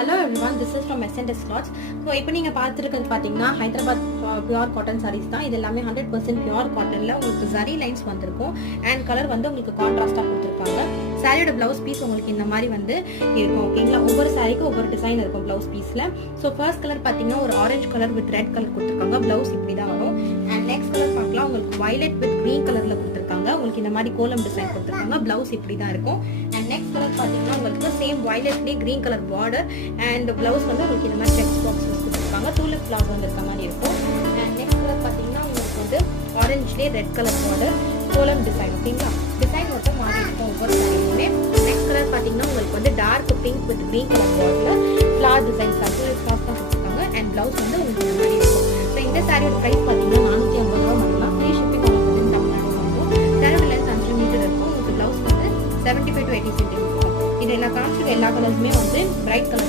Hello everyone, this is from S&S Cloths. So இப்போ நீங்க பார்த்துருக்கிறது பாத்தீங்கன்னா ஹைதராபாத் பியூர் காட்டன் sarees தான். இது எல்லாமே 100% பியூர் காட்டன்ல உங்களுக்கு zari லைன்ஸ் வந்திருக்கும் and கலர் வந்து உங்களுக்கு கான்ட்ராஸ்டா கொடுத்திருப்பாங்க. சாரியோட ப்ளவுஸ் பீஸ் உங்களுக்கு இந்த மாதிரி வந்து இருக்கும். ஓகேங்களா? ஒவ்வொரு சாரிக்கு ஒவ்வொரு டிசைன் இருக்கும் ப்ளவுஸ் பீஸ்ல. ஸோ ஃபர்ஸ்ட் கலர் பாத்தீங்கன்னா ஒரு orange colour with red colour கொடுத்திருக்காங்க. ப்ளவுஸ் இப்படி தான் வரும். அண்ட் நெக்ஸ்ட் கலர் பார்க்கலாம், உங்களுக்கு வயலட் வித் கிரீன் கலர்ல கொடுத்திருக்காங்க. உங்களுக்கு இந்த மாதிரி கோலம் டிசைன் கொடுத்திருக்காங்க. ப்ளவுஸ் இப்படி தான் இருக்கும். அண்ட் நெக்ஸ்ட் கலர் பாத்தீங்கன்னா உங்களுக்கு சேம் வயலட்லயே green colour border and blouse வந்து உங்களுக்கு இந்த மாதிரி செக்ஸ் பாக்ஸ் கொடுத்திருக்காங்க. டூலிப் ஃப்ளவர் வந்திருக்க மாதிரி இருக்கும். அண்ட் நெக்ஸ்ட் கலர் பாத்தீங்கன்னா உங்களுக்கு வந்து ஆரஞ்சுலயே red colour border kolam design. ஓகேங்களா? டிசைன் மட்டும் மாறி இருக்கும் ஒவ்வொரு சாரியுமே. நெக்ஸ்ட் கலர் பாத்தீங்கன்னா உங்களுக்கு வந்து dark pink with green colour பார்டர்ல ஃப்ளவர் டிசைன் டூலிப் ஃப்ளவர்ஸ் தான் கொடுத்திருக்காங்க. அண்ட் ப்ளவுஸ் வந்து உங்களுக்கு இந்த மாதிரி இருக்கும். ஸோ இந்த சாரியோட பிரைஸ் பாத்தீங்கன்னா 450 ரூபா மட்டும். ஃப்ரீ ஷிப்பிங் உங்களுக்கு வந்து தமிழ்நாடு வரும். சாரியோட லென்த் 5 மீட்டர் இருக்கும். உங்களுக்கு ப்ளவுஸ் வந்து 75 to 80 சென்டிமீட்டர் இருக்கும். இது எல்லா காமிச்சிருக்க எல்லா கலர்ஸுமே வந்து பிரைட் கலர்